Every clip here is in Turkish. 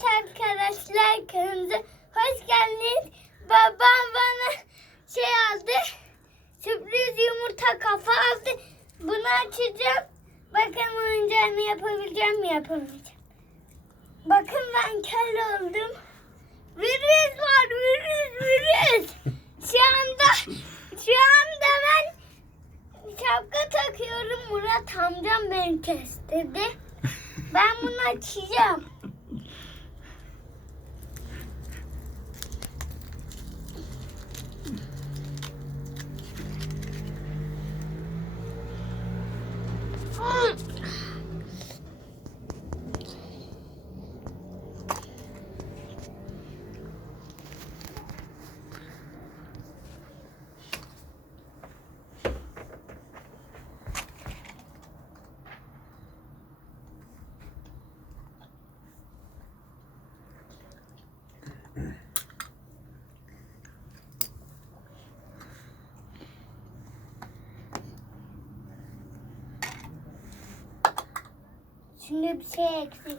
Evet arkadaşlar kanalımıza hoş geldiniz. Babam bana şey aldı. Sürpriz yumurta kafa aldı. Bunu açacağım. Bakalım oyuncağını yapabileceğim mi yapamayacağım. Bakın ben kel oldum. Virüs var virüs virüs. Şu anda şu anda ben şapka takıyorum. Murat amcam beni kestirdi. Ben bunu açacağım. Şimdi bir şey eksik.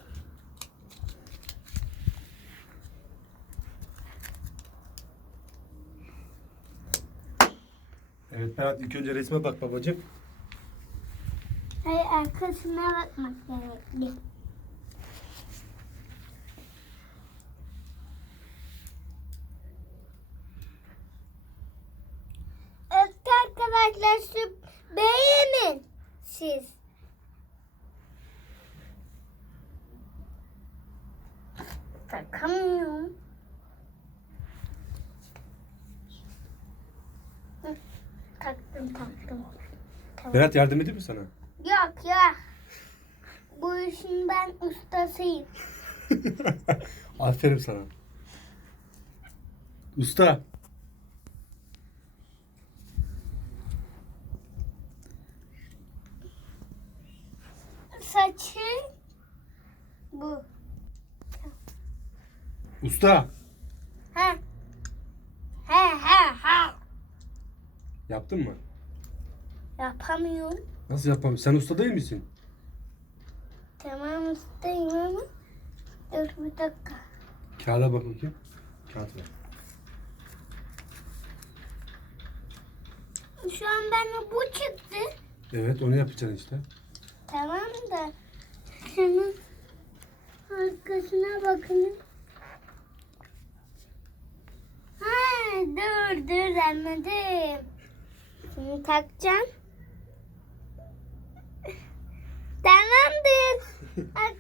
Evet Berat ilk önce resme bak babacığım. Hayır arkasına bakmak gerekli. Evet arkadaşlar beğenin siz. Takamıyorum. Hı, Taktım taktım. Tamam. Berat yardım edeyim mi sana? Yok ya. Bu işin ben ustasıyım. Aferin sana. Usta. Saçı bu. Usta. Ha. He he he. Yaptın mı? Yapamıyorum. Nasıl yapamam? Sen usta değil misin? Tamam ustayım ama. Dur bir dakika. Kağıda bak bakayım. Kağıt ver. Şu an bana bu çıktı. Evet onu yapacaksın işte. Tamam da. Şunun arkasına bakın. Dur dur anladım. Şimdi takacağım. Tamamdır.